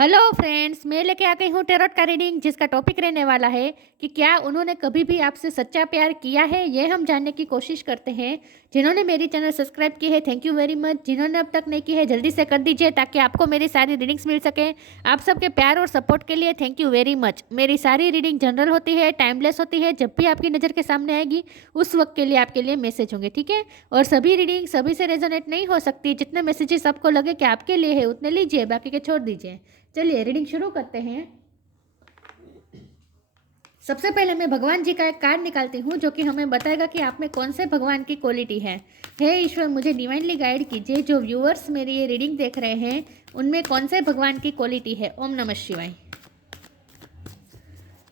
Hello friends, मैं लेके आ गई हूँ टेरोट का रीडिंग, जिसका टॉपिक रहने वाला है कि क्या उन्होंने कभी भी आपसे सच्चा प्यार किया है। ये हम जानने की कोशिश करते हैं। जिन्होंने मेरी चैनल सब्सक्राइब की है, थैंक यू वेरी मच। जिन्होंने अब तक नहीं की है, जल्दी से कर दीजिए ताकि आपको मेरी सारी रीडिंग्स मिल सकें। आप सबके प्यार और सपोर्ट के लिए थैंक यू वेरी मच। मेरी सारी रीडिंग जनरल होती है, टाइमलेस होती है। जब भी आपकी नज़र के सामने आएगी उस वक्त के लिए आपके लिए मैसेज होंगे, ठीक है। और सभी रीडिंग सभी से रेजोनेट नहीं हो सकती। जितने मैसेजेस आपको लगे कि आपके लिए है उतने लीजिए, बाकी के छोड़ दीजिए। चलिए रीडिंग शुरू करते हैं। सबसे पहले मैं भगवान जी का एक कार्ड निकालती हूँ जो कि हमें बताएगा कि आप में कौन से भगवान की क्वालिटी है। हे ईश्वर, मुझे डिवाइनली गाइड कीजिए। जो व्यूअर्स मेरी ये रीडिंग देख रहे हैं उनमें कौन से भगवान की क्वालिटी है। ओम नमः शिवाय।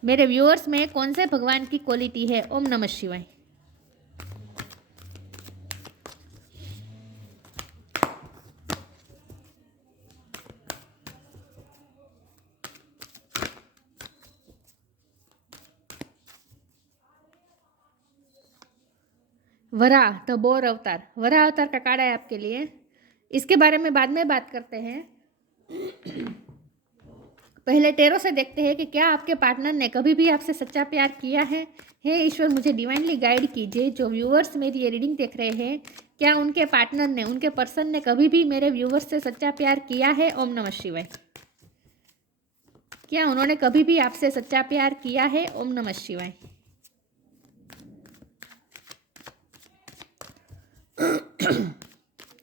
मेरे व्यूअर्स में कौन से भगवान की क्वालिटी है। ओम नमः शिवाय। वराह द बोर अवतार, वराह अवतार का कार्ड है आपके लिए। इसके बारे में बाद में बात करते हैं। पहले टेरो से देखते हैं कि क्या आपके पार्टनर ने कभी भी आपसे सच्चा प्यार किया है। हे ईश्वर, मुझे डिवाइनली गाइड कीजिए। जो व्यूअर्स मेरी ये रीडिंग देख रहे हैं, क्या उनके पार्टनर ने, उनके पर्सन ने कभी भी मेरे व्यूअर्स से सच्चा प्यार किया है। ओम नमः शिवाय। क्या उन्होंने कभी भी आपसे सच्चा प्यार किया है। ओम नमः शिवाय।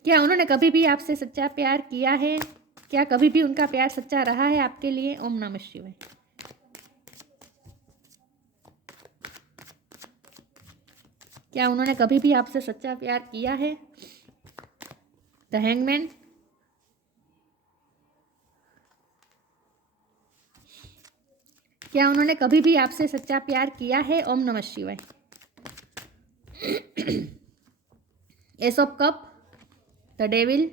क्या उन्होंने कभी भी आपसे सच्चा प्यार किया है। क्या कभी भी उनका प्यार सच्चा रहा है आपके लिए। ओम नमः शिवाय। क्या उन्होंने कभी भी आपसे सच्चा प्यार किया है। The hangman. क्या उन्होंने कभी भी आपसे सच्चा प्यार किया है। ओम नमः शिवाय। S of cup, the devil.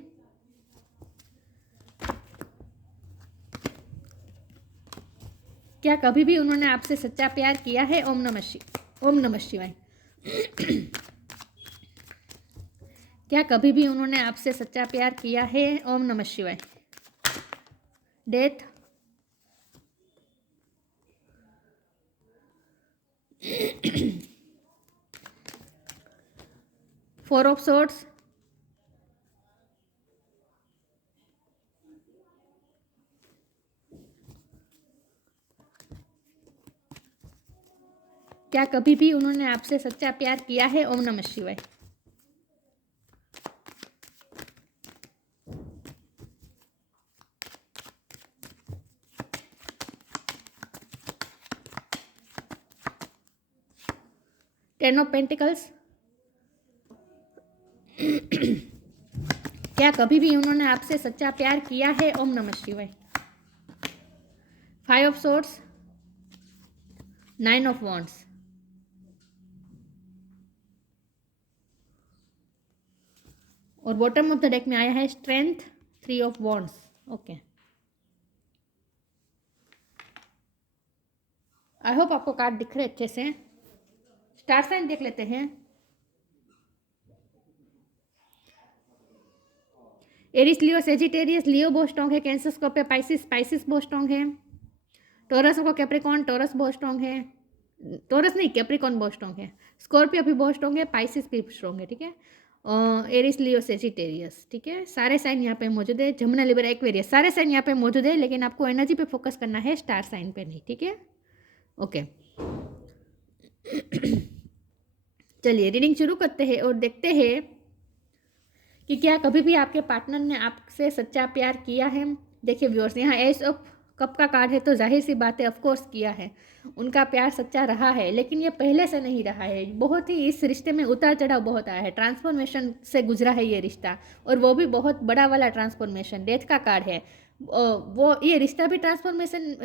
क्या कभी भी उन्होंने आपसे सच्चा प्यार किया है। ओम नमः शिवाय। क्या कभी भी उन्होंने आपसे सच्चा प्यार किया है। ओम नमः शिवाय। डेथ। Four of swords. क्या कभी भी उन्होंने आपसे सच्चा प्यार किया है। ओम नमः शिवाय। Ten of pentacles. क्या कभी भी उन्होंने आपसे सच्चा प्यार किया है। ओम नमः शिवाय। Five of swords, nine of wands. और बॉटम ऑफ द डेक में आया है strength, three of wands. Okay, I hope आपको कार्ड दिख रहे अच्छे से। स्टार साइन देख लेते हैं। एरिस, लियो, सेजिटेरियस। लियो बहुत स्ट्रॉन्ग है। Cancer, Scorpio, Pisces. पाइसिस बहुत स्ट्रॉन्ग है। टॉरस को कैप्रिकॉन, टॉरस बहुत स्ट्रॉन्ग है। टॉरस नहीं, कैप्रिकॉन बहुत स्ट्रॉन्ग है। स्कॉर्पियो भी बहुत स्ट्रॉन्ग है। पाइसिस भी स्ट्रॉन्ग है, ठीक है। एरिस, लियो, सेजिटेरियस, ठीक है। सारे साइन यहाँ पे मौजूद है। जमुना, लिब्रा, एक्वेरियस, सारे साइन यहाँ पे मौजूद है, लेकिन आपको एनर्जी पे फोकस करना है, स्टार साइन पे नहीं, ठीक है। ओके, चलिए रीडिंग शुरू करते हैं और देखते हैं कि क्या कभी भी आपके पार्टनर ने आपसे सच्चा प्यार किया है। देखिए व्यूअर्स, यहाँ एस ऑफ कप का कार्ड है, तो जाहिर सी बात है, ऑफकोर्स किया है। उनका प्यार सच्चा रहा है, लेकिन ये पहले से नहीं रहा है। बहुत ही इस रिश्ते में उतार चढ़ाव बहुत आया है। ट्रांसफॉर्मेशन से गुजरा है ये रिश्ता, और वो भी बहुत बड़ा वाला ट्रांसफॉर्मेशन। डेथ का कार्ड है। वो ये रिश्ता भी ट्रांसफॉर्मेशन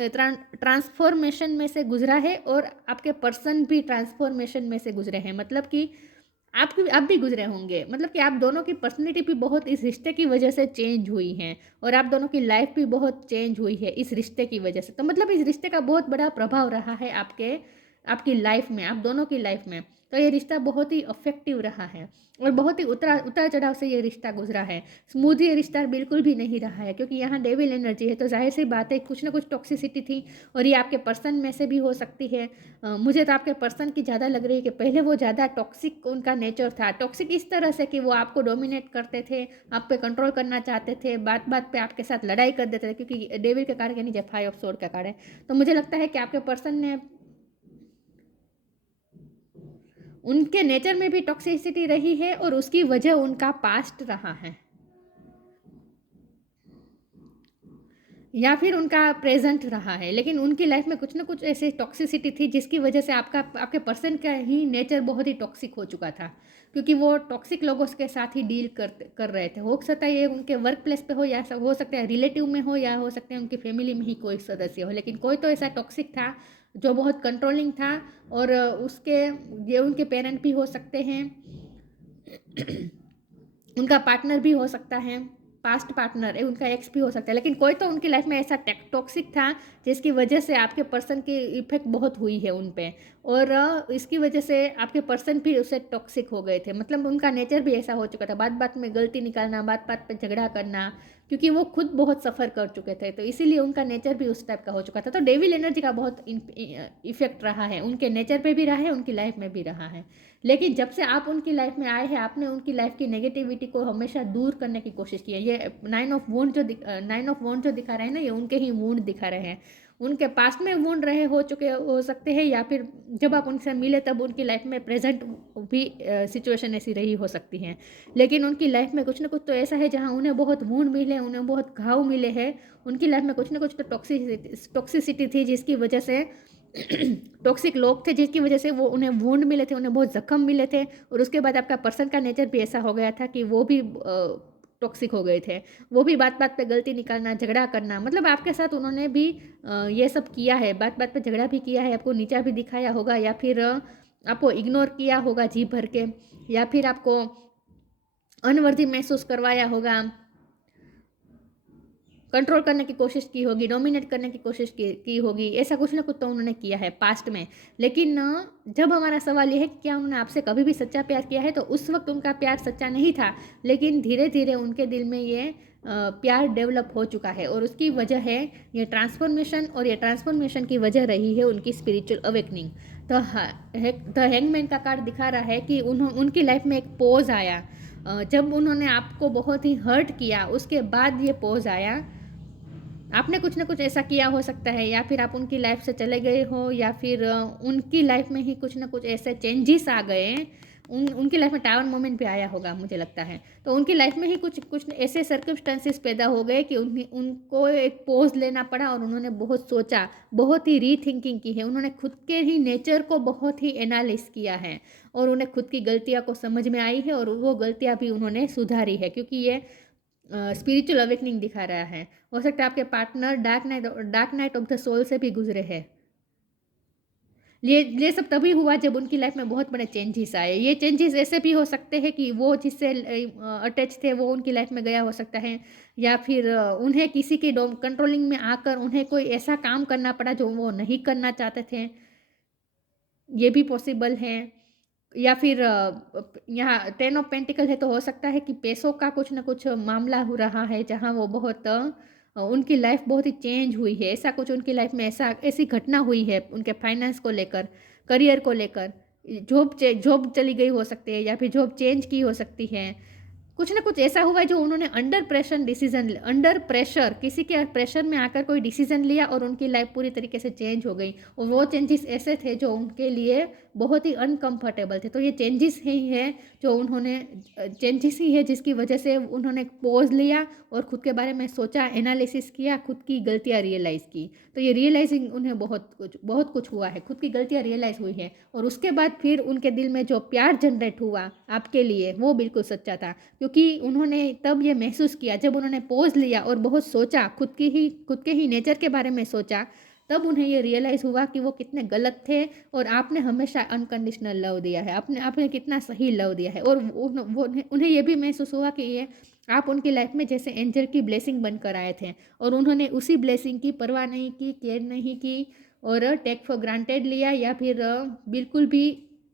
में से गुजरा है, और आपके पर्सन भी ट्रांसफॉर्मेशन में से गुजरे हैं। मतलब कि आप भी गुजरे होंगे। मतलब कि आप दोनों की पर्सनैलिटी भी बहुत इस रिश्ते की वजह से चेंज हुई है, और आप दोनों की लाइफ भी बहुत चेंज हुई है इस रिश्ते की वजह से। तो मतलब इस रिश्ते का बहुत बड़ा प्रभाव रहा है आपकी लाइफ में, आप दोनों की लाइफ में। तो ये रिश्ता बहुत ही अफेक्टिव रहा है और बहुत ही उतार चढ़ाव से ये रिश्ता गुजरा है। स्मूथ ये रिश्ता बिल्कुल भी नहीं रहा है, क्योंकि यहाँ डेविल एनर्जी है, तो जाहिर सी बात है कुछ ना कुछ टॉक्सिसिटी थी और ये आपके पर्सन में से भी हो सकती है। मुझे तो आपके पर्सन की ज़्यादा लग रही है कि पहले वो ज़्यादा टॉक्सिक उनका नेचर था। टॉक्सिक इस तरह से कि वो आपको डोमिनेट करते थे, आप पे कंट्रोल करना चाहते थे, बात बात पे आपके साथ लड़ाई कर देते थे, क्योंकि डेविल के कार्ड के नीचे 5 ऑफ सोर्ड का कार्ड है। तो मुझे लगता है कि आपके पर्सन ने, उनके नेचर में भी टॉक्सिसिटी रही है और उसकी वजह उनका पास्ट रहा है, या फिर उनका प्रेजेंट रहा है। लेकिन उनकी लाइफ में कुछ ना कुछ ऐसी टॉक्सिसिटी थी जिसकी वजह से आपके पर्सन का ही नेचर बहुत ही टॉक्सिक हो चुका था, क्योंकि वो टॉक्सिक लोगों के साथ ही डील कर रहे थे। हो सकता है ये उनके वर्क प्लेस पे हो, या हो सकता है रिलेटिव में हो, या हो सकता है उनकी फैमिली में ही कोई सदस्य हो, लेकिन कोई तो ऐसा टॉक्सिक था जो बहुत कंट्रोलिंग था। और उसके ये उनके पेरेंट भी हो सकते हैं, उनका पार्टनर भी हो सकता है, पास्ट पार्टनर है, उनका एक्स भी हो सकता है, लेकिन कोई तो उनकी लाइफ में ऐसा टॉक्सिक था जिसकी वजह से आपके पर्सन की इफेक्ट बहुत हुई है उन पे। और इसकी वजह से आपके पर्सन भी उससे टॉक्सिक हो गए थे, मतलब उनका नेचर भी ऐसा हो चुका था, बात बात में गलती निकालना, बात बात पे झगड़ा करना, क्योंकि वो खुद बहुत सफ़र कर चुके थे, तो इसीलिए उनका नेचर भी उस टाइप का हो चुका था। तो डेविल एनर्जी का बहुत इफेक्ट रहा है, उनके नेचर पे भी रहा है, उनकी लाइफ में भी रहा है। लेकिन जब से आप उनकी लाइफ में आए हैं, आपने उनकी लाइफ की नेगेटिविटी को हमेशा दूर करने की कोशिश की है। ये 9 ऑफ वॉन्ड जो दिखा रहे हैं ना, ये उनके ही वूंड दिखा रहे हैं। उनके पास्ट में वूंड रहे हो सकते हैं, या फिर जब आप उनसे मिले तब उनकी लाइफ में प्रेजेंट भी सिचुएशन ऐसी रही हो सकती है। लेकिन उनकी लाइफ में कुछ ना कुछ तो ऐसा है जहाँ उन्हें बहुत वूंड मिले, उन्हें बहुत घाव मिले हैं। उनकी लाइफ में कुछ ना कुछ तो टॉक्सिसिटी थी जिसकी वजह से टॉक्सिक लोग थे, जिसकी वजह से वो उन्हें वुंड मिले थे, उन्हें बहुत जख्म मिले थे। और उसके बाद आपका पर्सन का नेचर भी ऐसा हो गया था कि वो भी टॉक्सिक हो गए थे। वो भी बात बात पे गलती निकालना, झगड़ा करना, मतलब आपके साथ उन्होंने भी ये सब किया है, बात बात पे झगड़ा भी किया है, आपको नीचा भी दिखाया होगा, या फिर आपको इग्नोर किया होगा जी भर के, या फिर आपको अनवर्दी महसूस करवाया होगा, कंट्रोल करने की कोशिश की होगी, डोमिनेट करने की कोशिश की होगी। ऐसा कुछ ना कुछ तो उन्होंने किया है पास्ट में। लेकिन जब हमारा सवाल ये है कि क्या उन्होंने आपसे कभी भी सच्चा प्यार किया है, तो उस वक्त उनका प्यार सच्चा नहीं था, लेकिन धीरे धीरे उनके दिल में ये प्यार डेवलप हो चुका है, और उसकी वजह है ये ट्रांसफॉर्मेशन, और ये ट्रांसफॉर्मेशन की वजह रही है उनकी स्पिरिचुअल अवेकनिंग। तो द हैंगमैन का कार्ड दिखा रहा है कि उनकी लाइफ में एक पोज आया, जब उन्होंने आपको बहुत ही हर्ट किया, उसके बाद ये पोज आया। आपने कुछ ना कुछ ऐसा किया हो सकता है, या फिर आप उनकी लाइफ से चले गए हो, या फिर उनकी लाइफ में ही कुछ ना कुछ ऐसे चेंजेस आ गए। उनकी लाइफ में टावर मोमेंट भी आया होगा मुझे लगता है। तो उनकी लाइफ में ही कुछ कुछ ऐसे सर्कमस्टेंसेस पैदा हो गए कि उनको एक पोज लेना पड़ा, और उन्होंने बहुत सोचा, बहुत ही रीथिंकिंग की है, उन्होंने खुद के ही नेचर को बहुत ही एनालिस किया है, और उन्हें खुद की गलतियाँ को समझ में आई है, और वो गलतियाँ भी उन्होंने सुधारी है, क्योंकि ये स्पिरिचुअल अवेकनिंग दिखा रहा है। हो सकता है आपके partner dark night of the soul से भी गुजरे हैं। ये सब तभी हुआ जब उनकी लाइफ में बहुत बड़े चेंजेस आए। ये चेंजेस ऐसे भी हो सकते हैं कि वो जिससे अटैच थे वो उनकी लाइफ में गया हो सकता है, या फिर उन्हें किसी की कंट्रोलिंग में आकर उन्हें कोई ऐसा काम करना पड़ा जो वो नहीं करना चाहते थे, ये भी पॉसिबल है। या फिर यहाँ 10 ऑफ पेंटिकल है, तो हो सकता है कि पैसों का कुछ ना कुछ मामला हो रहा है, जहाँ वो बहुत उनकी लाइफ बहुत ही चेंज हुई है, ऐसा कुछ उनकी लाइफ में ऐसी घटना हुई है उनके फाइनेंस को लेकर, करियर को लेकर। जॉब चली गई हो सकती है, या फिर जॉब चेंज की हो सकती है। कुछ ना कुछ ऐसा हुआ है जो उन्होंने अंडर प्रेशर किसी के प्रेशर में आकर कोई डिसीजन लिया, और उनकी लाइफ पूरी तरीके से चेंज हो गई, और वो चेंजेस ऐसे थे जो उनके लिए बहुत ही अनकंफर्टेबल थे। तो ये चेंजेस ही है जो उन्होंने चेंजेस ही है जिसकी वजह से उन्होंने पॉज लिया और खुद के बारे में सोचा, एनालिसिस किया, खुद की गलतियाँ रियलाइज़ की। तो ये रियलाइजिंग उन्हें बहुत कुछ हुआ है, खुद की गलतियाँ रियलाइज़ हुई है, और उसके बाद फिर उनके दिल में जो प्यार जनरेट हुआ आपके लिए वो बिल्कुल सच्चा था, क्योंकि उन्होंने तब ये महसूस किया जब उन्होंने पॉज लिया और बहुत सोचा, खुद के ही नेचर के बारे में सोचा, तब उन्हें ये रियलाइज़ हुआ कि वो कितने गलत थे, और आपने हमेशा अनकंडीशनल लव दिया है, आपने कितना सही लव दिया है। और उन्हें ये भी महसूस हुआ कि ये आप उनकी लाइफ में जैसे एंजल की ब्लेसिंग बनकर आए थे, और उन्होंने उसी ब्लेसिंग की परवाह नहीं की, केयर नहीं की, और टेक फॉर ग्रांटेड लिया या फिर बिल्कुल भी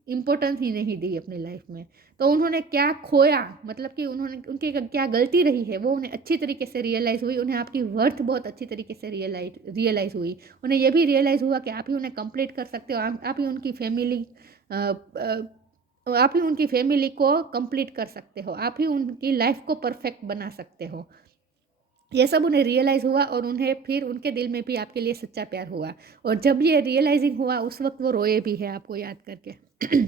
इम्पोर्टेंस ही नहीं दी अपनी लाइफ में। तो उन्होंने क्या खोया, मतलब कि उन्होंने उनकी क्या गलती रही है वो उन्हें अच्छी तरीके से रियलाइज़ हुई। उन्हें आपकी वर्थ बहुत अच्छी तरीके से रियलाइज़ हुई। उन्हें ये भी रियलाइज़ हुआ कि आप ही उन्हें कंप्लीट कर सकते हो, आप ही उनकी फैमिली आप ही उनकी फैमिली को कंप्लीट कर सकते हो, आप ही उनकी लाइफ को परफेक्ट बना सकते हो। ये सब उन्हें रियलाइज़ हुआ और उन्हें फिर उनके दिल में भी आपके लिए सच्चा प्यार हुआ। और जब ये रियलाइजिंग हुआ उस वक्त वो रोए भी है आपको याद करके।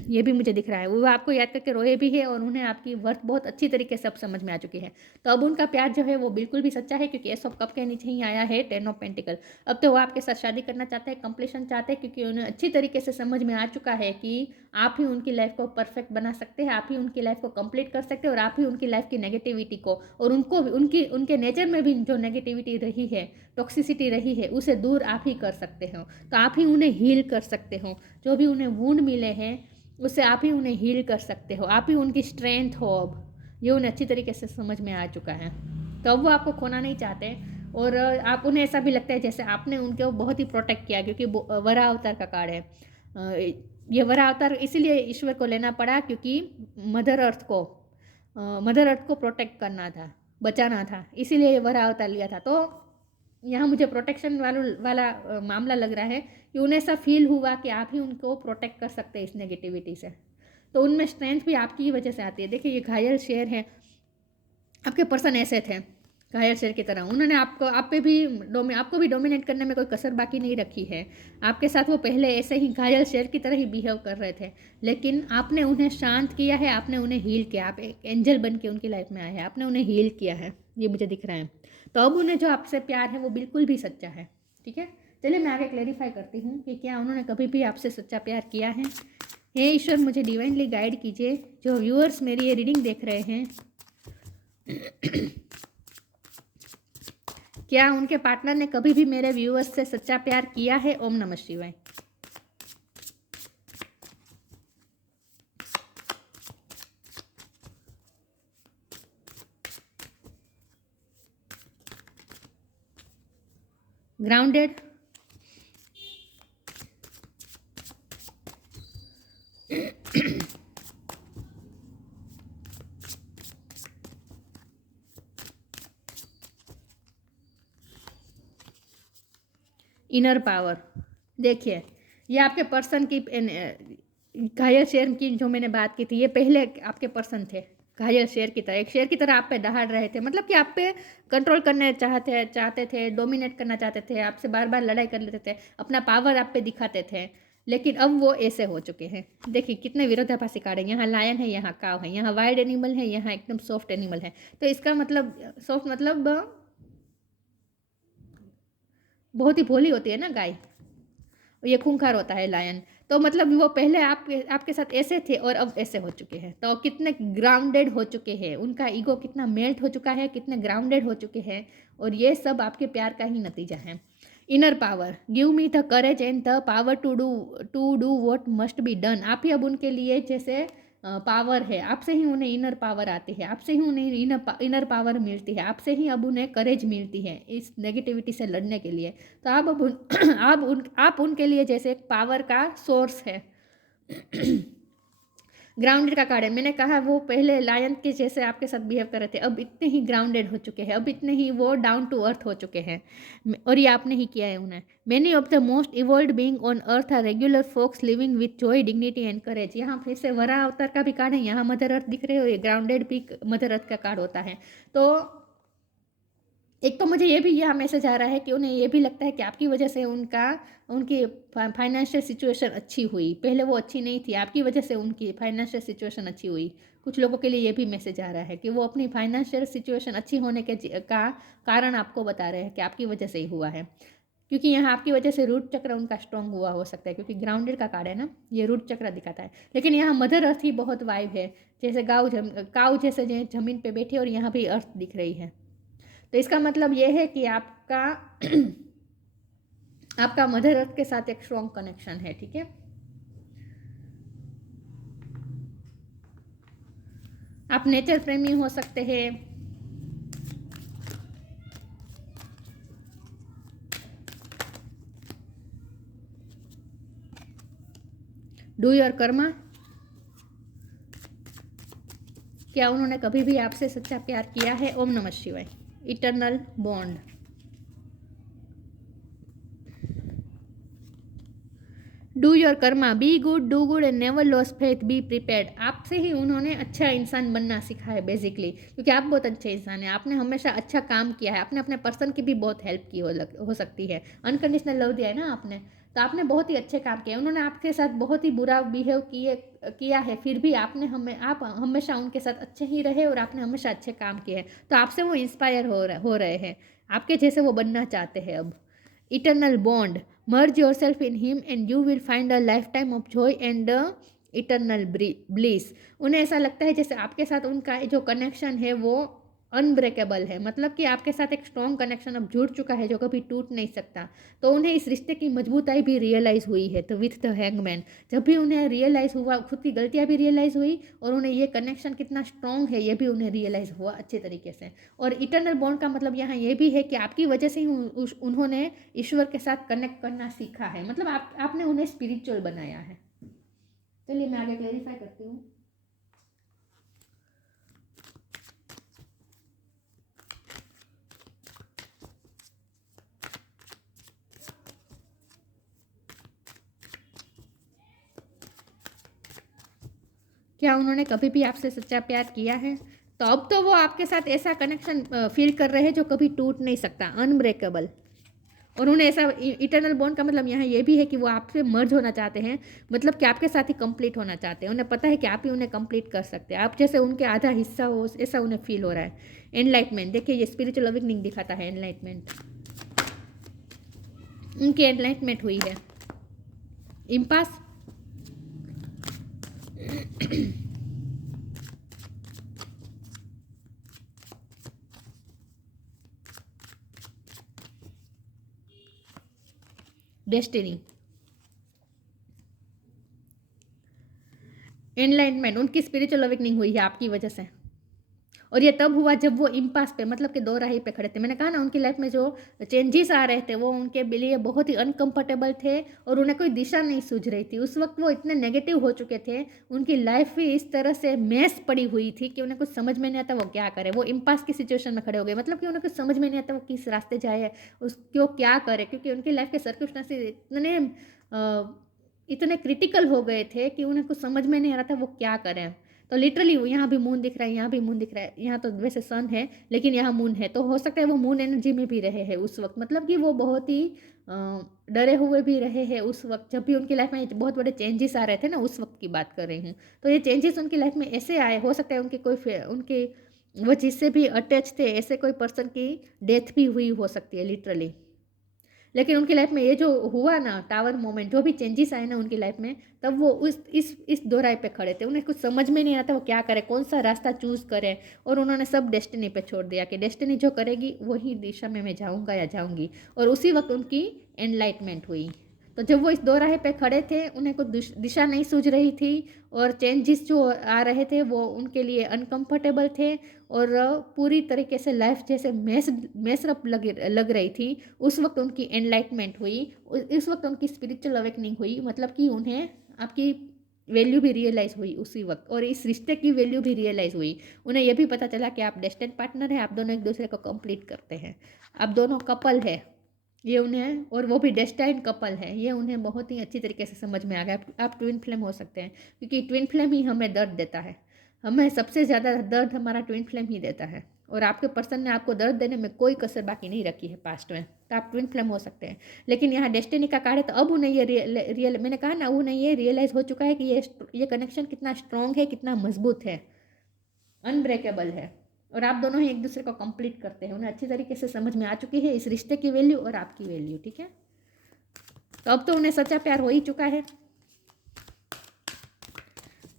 ये भी मुझे दिख रहा है, वो आपको याद करके रोए भी है और उन्हें आपकी वर्थ बहुत अच्छी तरीके से अब समझ में आ चुकी है। तो अब उनका प्यार जो है वो बिल्कुल भी सच्चा है, क्योंकि एस ऑफ कप के नीचे ही आया है 10 ऑफ पेंटिकल। अब तो वो आपके साथ शादी करना चाहते हैं, कंप्लीशन चाहते हैं, क्योंकि उन्हें अच्छी तरीके से समझ में आ चुका है कि आप ही उनकी लाइफ को परफेक्ट बना सकते हैं, आप ही उनकी लाइफ को कंप्लीट कर सकते हैं और आप ही उनकी लाइफ की नेगेटिविटी को और उनको उनके नेचर में भी जो नेगेटिविटी रही है, टॉक्सिसिटी रही है, उसे दूर आप ही कर सकते हो। तो आप ही उन्हें हील कर सकते हो। जो भी उन्हें वुंड मिले हैं उससे आप ही उन्हें हील कर सकते हो, आप ही उनकी स्ट्रेंथ हो। अब ये उन्हें अच्छी तरीके से समझ में आ चुका है। तो अब वो आपको खोना नहीं चाहते और आप उन्हें ऐसा भी लगता है जैसे आपने उनको बहुत ही प्रोटेक्ट किया, क्योंकि वरा अवतार का कार्ड है। ये वरा अवतार इसीलिए ईश्वर को लेना पड़ा क्योंकि मदर अर्थ को प्रोटेक्ट करना था, बचाना था, इसीलिए ये वरा अवतार लिया था। तो यहाँ मुझे प्रोटेक्शन वाला मामला लग रहा है कि उन्हें ऐसा फील हुआ कि आप ही उनको प्रोटेक्ट कर सकते हैं इस नेगेटिविटी से। तो उनमें स्ट्रेंथ भी आपकी ही वजह से आती है। देखिए ये घायल शेर है, आपके पर्सन ऐसे थे घायल शेर की तरह। उन्होंने आपको भी डोमिनेट करने में कोई कसर बाकी नहीं रखी है। आपके साथ वो पहले ऐसे ही घायल शेर की तरह ही बिहेव कर रहे थे, लेकिन आपने उन्हें शांत किया है, आपने उन्हें हील किया। आप एक एंजल बन के उनकी लाइफ में आए हैं, आपने उन्हें हील किया है, ये मुझे दिख रहा है। तो अब उन्हें जो आपसे प्यार है वो बिल्कुल भी सच्चा है। ठीक है, चलिए मैं आगे क्लेरिफाई करती हूँ कि क्या उन्होंने कभी भी आपसे सच्चा प्यार किया है। हे ईश्वर, मुझे डिवाइनली गाइड कीजिए। जो व्यूअर्स मेरी ये रीडिंग देख रहे हैं, क्या उनके पार्टनर ने कभी भी मेरे व्यूअर्स से सच्चा प्यार किया है? ओम नमः शिवाय। Grounded, inner power. देखिए ये आपके पर्सन की घायल शेर की जो मैंने बात की थी, ये पहले आपके पर्सन थे घायल शेर की तरह, एक शेर की तरह आप पे दहाड़ रहे थे। मतलब कि आप पे कंट्रोल करने चाहते थे, डोमिनेट करना चाहते थे, आपसे बार बार लड़ाई कर लेते थे, अपना पावर आप पे दिखाते थे। लेकिन अब वो ऐसे हो चुके हैं। देखिए कितने विरोधाभासी कार्ड है, यहाँ लायन है, यहाँ काव है, यहाँ वाइल्ड एनिमल है, यहाँ एकदम सॉफ्ट एनिमल है। तो इसका मतलब सॉफ्ट मतलब बहुत ही भोली होती है ना गाय, ये खूंखार होता है लायन। तो मतलब वो पहले आपके साथ ऐसे थे और अब ऐसे हो चुके हैं। तो कितने ग्राउंडेड हो चुके हैं, उनका ईगो कितना मेल्ट हो चुका है, कितने ग्राउंडेड हो चुके हैं। और ये सब आपके प्यार का ही नतीजा है। Inner power, give me the courage and the power to do what must be done. आप ही अब उनके लिए जैसे पावर है, आपसे ही उन्हें इनर पावर आती है, आपसे ही उन्हें इनर पावर मिलती है, आपसे ही अब उन्हें करेज मिलती है इस नेगेटिविटी से लड़ने के लिए। तो आप उनके लिए जैसे एक पावर का सोर्स है। ग्राउंडेड का कार्ड है, मैंने कहा वो पहले लायन के जैसे आपके साथ बिहेव कर रहे थे, अब इतने ही ग्राउंडेड हो चुके हैं, अब इतने ही वो डाउन टू अर्थ हो चुके हैं। और ये आपने ही किया है उन्हें। Many of the most evolve being on earth are regular folks living with joy, dignity and courage. यहाँ फिर से वरा अवतार का भी कार्ड है, यहाँ मदर अर्थ दिख रहे हो, ये ग्राउंडेड भी मदर अर्थ का कार्ड होता है। तो एक तो मुझे ये भी यहाँ मैसेज आ रहा है कि उन्हें ये भी लगता है कि आपकी वजह से उनकी फाइनेंशियल सिचुएशन अच्छी हुई। पहले वो अच्छी नहीं थी, आपकी वजह से उनकी फाइनेंशियल सिचुएशन अच्छी हुई। कुछ लोगों के लिए ये भी मैसेज आ रहा है कि वो अपनी फाइनेंशियल सिचुएशन अच्छी होने का कारण आपको बता रहे हैं कि आपकी वजह से ही हुआ है। क्योंकि यहाँ आपकी वजह से रूट चक्र उनका स्ट्रॉन्ग हुआ हो सकता है, क्योंकि ग्राउंडेड का कार्ड है ना, ये रूट चक्र दिखाता है। लेकिन यहाँ मदर अर्थ ही बहुत वाइब है, जैसे काऊ जैसे जमीन पे बैठे और यहाँ भी अर्थ दिख रही है। तो इसका मतलब ये है कि आपका मदर अर्थ के साथ एक स्ट्रॉन्ग कनेक्शन है। ठीक है, आप नेचर प्रेमी हो सकते हैं, डू योर कर्मा, क्या उन्होंने कभी भी आपसे सच्चा प्यार किया है? ओम नमः शिवाय। Eternal bond, do your Karma, be good, do good and never loss faith, be prepared. आपसे ही उन्होंने अच्छा इंसान बनना सीखा है बेसिकली, क्योंकि आप बहुत अच्छे इंसान हैं, आपने हमेशा अच्छा काम किया है, आपने अपने पर्सन की भी बहुत हेल्प की हो सकती है, अनकंडीशनल लव दिया है ना आपने, तो आपने बहुत ही अच्छे काम किए। उन्होंने आपके साथ बहुत ही बुरा बिहेव किया है, फिर भी आप हमेशा उनके साथ अच्छे ही रहे और आपने हमेशा अच्छे काम किए हैं, तो आपसे वो इंस्पायर हो रहे हैं, आपके जैसे वो बनना चाहते हैं अब। Eternal bond, merge yourself in him and you will find a lifetime of joy and eternal bliss. उन्हें ऐसा लगता है जैसे आपके साथ उनका जो कनेक्शन है वो अनब्रेकेबल है, मतलब कि आपके साथ एक स्ट्रॉन्ग कनेक्शन अब जुड़ चुका है जो कभी टूट नहीं सकता। तो उन्हें इस रिश्ते की मजबूताई भी रियलाइज़ हुई है। तो विथ द हैंगमैन, जब भी उन्हें रियलाइज़ हुआ, खुद की गलतियाँ भी रियलाइज़ हुई और उन्हें ये कनेक्शन कितना स्ट्रॉन्ग है ये भी उन्हें रियलाइज़ हुआ अच्छे तरीके से। और इटर्नल बॉन्ड का मतलब यहाँ ये भी है कि आपकी वजह से ही उन्होंने ईश्वर के साथ कनेक्ट करना सीखा है, मतलब आपने उन्हें स्पिरिचुअल बनाया है। चलिए मैं आगे क्लेरिफाई करती हूँ। क्या उन्होंने कभी भी आपसे सच्चा प्यार किया है? तो अब तो वो आपके साथ ऐसा कनेक्शन फील कर रहे हैं जो कभी टूट नहीं सकता, अनब्रेकेबल। और उन्हें ऐसा इटर्नल बॉन्ड का मतलब यहाँ ये भी है कि वो आपसे मर्ज होना चाहते हैं, मतलब कि आपके साथ ही कंप्लीट होना चाहते हैं। उन्हें पता है कि आप ही उन्हें कंप्लीट कर सकते हैं, आप जैसे उनके आधा हिस्सा हो, ऐसा उन्हें फील हो रहा है। एनलाइटमेंट, देखिए ये स्पिरिचुअल अवेकनिंग दिखाता है एनलाइटमेंट, उनकी एनलाइटमेंट हुई है। इम्पास, डेस्टिनी, एनलाइटमेंट, उनकी स्पिरिचुअल अवेकनिंग हुई है आपकी वजह से। और ये तब हुआ जब वो इम्पास पे, मतलब कि दो राही पे खड़े थे। मैंने कहा ना उनकी लाइफ में जो चेंजेस आ रहे थे वो उनके लिए बहुत ही अनकंफर्टेबल थे और उन्हें कोई दिशा नहीं सूझ रही थी। उस वक्त वो इतने नेगेटिव हो चुके थे, उनकी लाइफ भी इस तरह से मैस पड़ी हुई थी कि उन्हें कुछ समझ में नहीं आता वो क्या करे। वो इम्पास की सिचुएशन में खड़े हो गए, मतलब कि उन्हें कुछ समझ में नहीं आता वो किस रास्ते जाए, उसको क्या करे, क्योंकि उनकी लाइफ के सर्कमस्टेंसेस इतने क्रिटिकल हो गए थे कि उन्हें कुछ समझ में नहीं आ रहा था वो क्या करें। तो लिटरली यहाँ भी मून दिख रहा है, यहाँ भी मून दिख रहा है, यहाँ तो वैसे सन है लेकिन यहाँ मून है, तो हो सकता है वो मून एनर्जी में भी रहे हैं उस वक्त, मतलब कि वो बहुत ही डरे हुए भी रहे हैं उस वक्त जब भी उनकी लाइफ में बहुत बड़े चेंजेस आ रहे थे ना, उस वक्त की बात कर रही हूँ। तो ये चेंजेस उनकी लाइफ में ऐसे आए, हो सकता है उनके वो जिससे भी अटैच थे ऐसे कोई पर्सन की डेथ भी हुई हो सकती है लिटरली। लेकिन उनकी लाइफ में ये जो हुआ ना टावर मोमेंट, जो भी चेंजेस आए ना उनकी लाइफ में, तब वो इस दोराहे पे खड़े थे। उन्हें कुछ समझ में नहीं आता वो क्या करे, कौन सा रास्ता चूज करें, और उन्होंने सब डेस्टिनी पे छोड़ दिया कि डेस्टिनी जो करेगी वही दिशा में मैं जाऊँगा या जाऊँगी। और उसी वक्त उनकी एनलाइटमेंट हुई। तो जब वो इस दोराहे पे खड़े थे उन्हें कुछ दिशा नहीं सूझ रही थी और चेंजेस जो आ रहे थे वो उनके लिए अनकंफर्टेबल थे और पूरी तरीके से लाइफ जैसे मैसअप लग रही थी। उस वक्त उनकी एनलाइटमेंट हुई, उस वक्त उनकी स्पिरिचुअल अवेकनिंग हुई, मतलब कि उन्हें आपकी वैल्यू भी रियलाइज़ हुई उसी वक्त और इस रिश्ते की वैल्यू भी रियलाइज़ हुई। उन्हें यह भी पता चला कि आप डेस्टिन्ड पार्टनर हैं, आप दोनों एक दूसरे को कंप्लीट करते हैं, आप दोनों कपल है, ये उन्हें, और वो भी डेस्टाइन कपल है, ये उन्हें बहुत ही अच्छी तरीके से समझ में आ गया। आप ट्विन फ्लेम हो सकते हैं क्योंकि ट्विन फ्लेम ही हमें दर्द देता है, हमें सबसे ज़्यादा दर्द हमारा ट्विन फ्लेम ही देता है और आपके पर्सन ने आपको दर्द देने में कोई कसर बाकी नहीं रखी है पास्ट में, तो आप ट्विन फ्लेम हो सकते हैं। लेकिन यहाँ डेस्टिनी का कार्ड है, तो अब उन्हें ये रियल मैंने कहा ना, उन्हें ये रियलाइज़ हो चुका है कि ये कनेक्शन कितना स्ट्रॉन्ग है, कितना मजबूत है, अनब्रेकेबल है, और आप दोनों ही एक दूसरे को कंप्लीट करते हैं। उन्हें अच्छी तरीके से समझ में आ चुकी है इस रिश्ते की वैल्यू और आपकी वैल्यू, ठीक है। तो अब तो उन्हें सच्चा प्यार हो ही चुका है।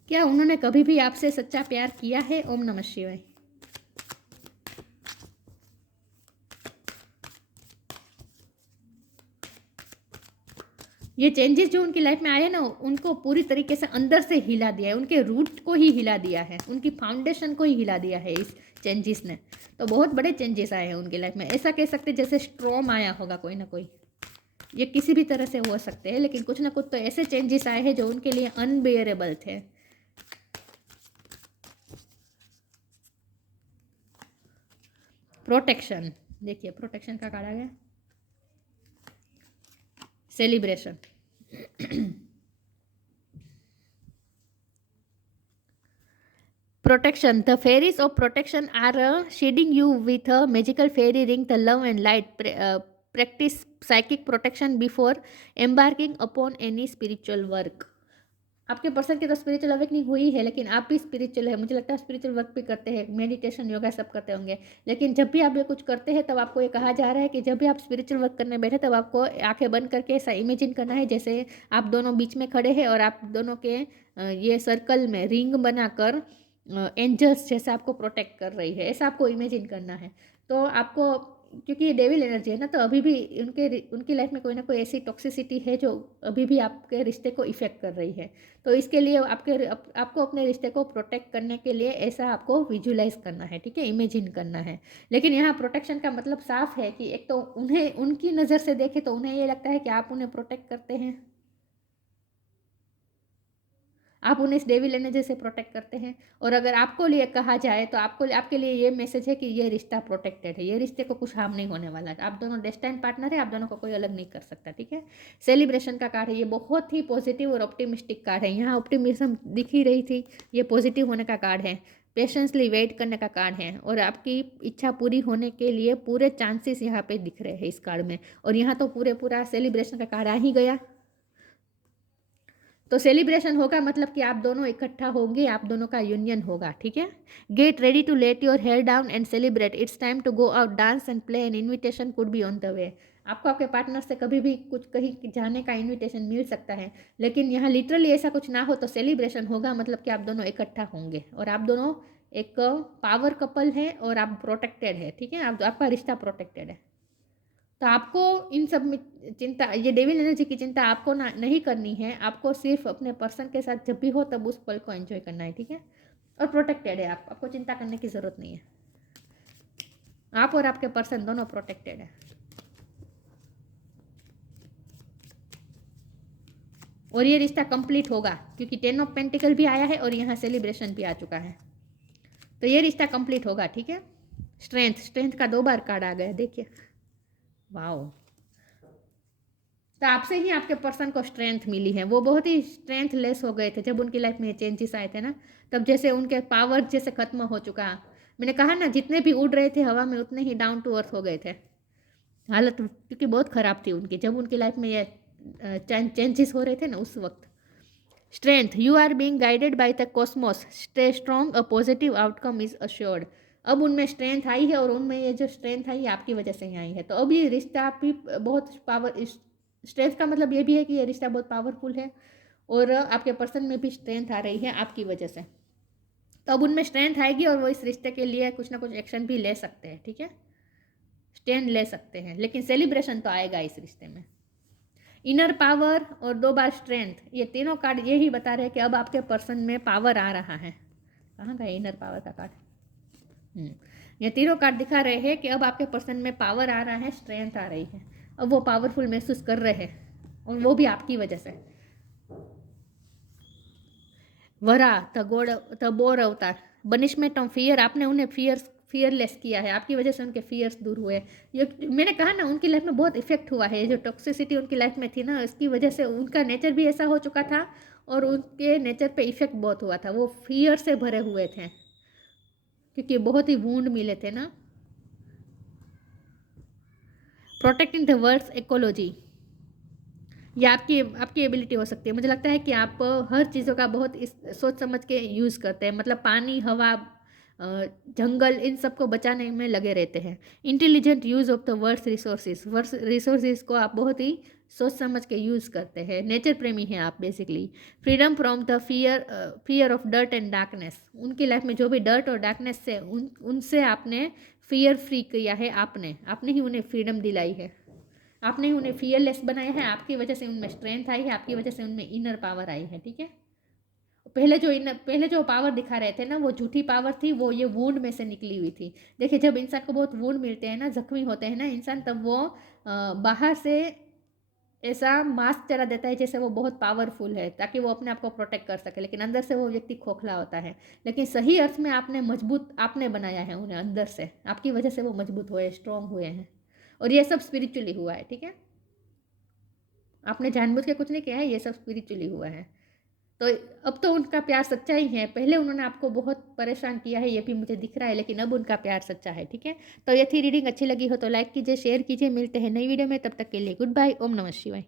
क्या उन्होंने कभी भी आपसे सच्चा प्यार किया है? ओम नमः शिवाय। ये चेंजेस जो उनकी लाइफ में आए ना, उनको पूरी तरीके से अंदर से हिला दिया है, उनके रूट को ही हिला दिया है, उनकी फाउंडेशन को ही हिला दिया है इस चेंजेस ने। तो बहुत बड़े चेंजेस आए हैं उनकी लाइफ में, ऐसा कह सकते जैसे स्ट्रॉम आया होगा कोई ना कोई। ये किसी भी तरह से हो सकते हैं, लेकिन कुछ ना कुछ तो ऐसे चेंजेस आए हैं जो उनके लिए अनबेयरेबल थे। प्रोटेक्शन, देखिए प्रोटेक्शन का कार्ड आ गया, celebration. Protection. The fairies of protection are shading you with a magical fairy ring, the love and light. Practice psychic protection before embarking upon any spiritual work. आपके person की तो spiritual awakening हुई है, लेकिन आप भी spiritual है, मुझे लगता है स्पिरिचुअल वर्क भी करते हैं, मेडिटेशन योगा सब करते होंगे। लेकिन जब भी आप ये कुछ करते हैं तब आपको ये कहा जा रहा है कि जब भी आप स्पिरिचुअल वर्क करने बैठे तब आपको आंखें बंद करके ऐसा इमेजिन करना है जैसे आप दोनों बीच में खड़े हैं और आप दोनों के ये सर्कल में रिंग बनाकर एंजल्स जैसे आपको प्रोटेक्ट कर रही है, ऐसा आपको इमेजिन करना है। तो आपको, क्योंकि ये डेविल एनर्जी है ना, तो अभी भी उनकी लाइफ में कोई ना कोई ऐसी टॉक्सिसिटी है जो अभी भी आपके रिश्ते को इफेक्ट कर रही है। तो इसके लिए आपको अपने रिश्ते को प्रोटेक्ट करने के लिए ऐसा आपको विजुलाइज करना है, ठीक है, इमेजिन करना है। लेकिन यहाँ प्रोटेक्शन का मतलब साफ है कि एक तो उन्हें उनकी नज़र से देखे तो उन्हें ये लगता है कि आप उन्हें प्रोटेक्ट करते हैं, आप उन्हें इस डेविल एनर्जी से प्रोटेक्ट करते हैं। और अगर आपको लिए कहा जाए तो आपके लिए ये मैसेज है कि ये रिश्ता प्रोटेक्टेड है, ये रिश्ते को कुछ हार्म नहीं होने वाला है, आप दोनों डेस्टाइन पार्टनर है, आप दोनों को कोई अलग नहीं कर सकता, ठीक है। सेलिब्रेशन का कार्ड है, ये बहुत ही पॉजिटिव और ऑप्टिमिस्टिक कार्ड है, यहाँ ऑप्टिमिज्म दिख ही रही थी, ये पॉजिटिव होने का कार्ड है, पेशेंसली वेट करने का कार्ड है, और आपकी इच्छा पूरी होने के लिए पूरे चांसेस यहाँ पे दिख रहे हैं इस कार्ड में। और यहाँ तो पूरा सेलिब्रेशन का कार्ड आ ही गया, तो सेलिब्रेशन होगा मतलब कि आप दोनों इकट्ठा होंगे, आप दोनों का यूनियन होगा, ठीक है। Get ready to let your hair down and celebrate, it's time to go out, dance and play, an invitation could be on the way. आपको आपके पार्टनर से कभी भी कुछ कहीं जाने का इन्विटेशन मिल सकता है, लेकिन यहाँ लिटरली ऐसा कुछ ना हो तो सेलिब्रेशन होगा मतलब कि आप दोनों इकट्ठा होंगे और आप दोनों एक पावर कपल है और आप प्रोटेक्टेड है, ठीक है, आपका रिश्ता प्रोटेक्टेड है। तो आपको इन सब में चिंता, ये डेविल एनर्जी की चिंता आपको नहीं करनी है, आपको सिर्फ अपने पर्सन के साथ जब भी हो तब उस पल को एंजॉय करना है, ठीक है। और प्रोटेक्टेड है आपको चिंता करने की ज़रूरत नहीं है, आप और आपके पर्सन दोनों प्रोटेक्टेड है। और ये रिश्ता कंप्लीट होगा क्योंकि 10 ऑफ पेंटिकल भी आया है और यहाँ सेलिब्रेशन भी आ चुका है, तो ये रिश्ता कंप्लीट होगा, ठीक है। स्ट्रेंथ का 2 बार कार्ड आ गया, देखिए, वाओ। तो आपसे ही आपके पर्सन को स्ट्रेंथ मिली है, वो बहुत ही स्ट्रेंथ लेस हो गए थे जब उनकी लाइफ में चेंजेस आए थे ना, तब जैसे उनके पावर जैसे खत्म हो चुका। मैंने कहा ना, जितने भी उड़ रहे थे हवा में उतने ही डाउन टू अर्थ हो गए थे, हालत क्योंकि बहुत ख़राब थी उनकी जब उनकी लाइफ में ये चेंजेस हो रहे थे ना उस वक्त। Strength, you are being guided by the cosmos, stay strong, a positive outcome is assured. अब उनमें स्ट्रेंथ आई है और उनमें ये जो स्ट्रेंथ आई है आपकी वजह से ही आई है, तो अब ये रिश्ता भी बहुत पावर, स्ट्रेंथ का मतलब ये भी है कि ये रिश्ता बहुत पावरफुल है और आपके पर्सन में भी स्ट्रेंथ आ रही है आपकी वजह से। तो अब उनमें स्ट्रेंथ आएगी और वो इस रिश्ते के लिए कुछ ना कुछ एक्शन भी ले सकते हैं, ठीक है, स्टैंड ले सकते हैं। लेकिन सेलिब्रेशन तो आएगा इस रिश्ते में। इनर पावर और 2 बार स्ट्रेंथ, ये तीनों कार्ड यही बता रहे हैं कि अब आपके पर्सन में पावर आ रहा है। कहाँ गया इनर पावर का कार्ड? ये तीनों कार्ड दिखा रहे हैं कि अब आपके पर्सन में पावर आ रहा है, स्ट्रेंथ आ रही है, अब वो पावरफुल महसूस कर रहे हैं और वो भी आपकी वजह से। वरा द बोर अवतार, बनिशमेंट ऑफ फियर, आपने उन्हें फियरलेस किया है, आपकी वजह से उनके फियर्स दूर हुए। ये मैंने कहा ना, उनकी लाइफ में बहुत इफेक्ट हुआ है, जो टॉक्सिसिटी उनकी लाइफ में थी ना, इसकी वजह से उनका नेचर भी ऐसा हो चुका था और उनके नेचर पे इफेक्ट बहुत हुआ था, वो फियर से भरे हुए थे क्योंकि बहुत ही वूंड मिले थे ना। प्रोटेक्टिंग द वर्ड्स इकोलॉजी, ये आपकी एबिलिटी हो सकती है। मुझे लगता है कि आप हर चीज़ों का बहुत सोच समझ के यूज़ करते हैं, मतलब पानी, हवा, जंगल, इन सबको बचाने में लगे रहते हैं। Intelligent use of the words resources को आप बहुत ही सोच समझ के यूज़ करते हैं, नेचर प्रेमी हैं आप basically. Freedom from the fear of dirt and darkness, उनकी लाइफ में जो भी डर्ट और डार्कनेस से उनसे आपने फियर फ्री किया है, आपने ही उन्हें फ्रीडम दिलाई है, आपने ही उन्हें फियरलेस बनाया है, आपकी वजह से उनमें स्ट्रेंथ आई है, आपकी वजह से उनमें इनर पावर आई है, ठीक है। पहले जो पावर दिखा रहे थे ना, वो झूठी पावर थी, वो ये वूंड में से निकली हुई थी। देखिए, जब इंसान को बहुत वूंड मिलते हैं ना, जख्मी होते हैं ना इंसान, तब वो बाहर से ऐसा मास्क चढ़ा देता है जैसे वो बहुत पावरफुल है, ताकि वो अपने आप को प्रोटेक्ट कर सके, लेकिन अंदर से वो व्यक्ति खोखला होता है। लेकिन सही अर्थ में आपने मजबूत आपने बनाया है उन्हें अंदर से, आपकी वजह से वो मजबूत हुए, स्ट्रांग हुए हैं। और ये सब स्पिरिचुअली हुआ है, ठीक है? आपने जानबूझ के कुछ नहीं किया है, ये सब स्पिरिचुअली हुआ है। तो अब तो उनका प्यार सच्चा ही है। पहले उन्होंने आपको बहुत परेशान किया है, ये भी मुझे दिख रहा है, लेकिन अब उनका प्यार सच्चा है, ठीक है? तो ये थी रीडिंग, अच्छी लगी हो तो लाइक कीजिए, शेयर कीजिए। मिलते हैं नई वीडियो में, तब तक के लिए गुड बाय। ओम नमः शिवाय।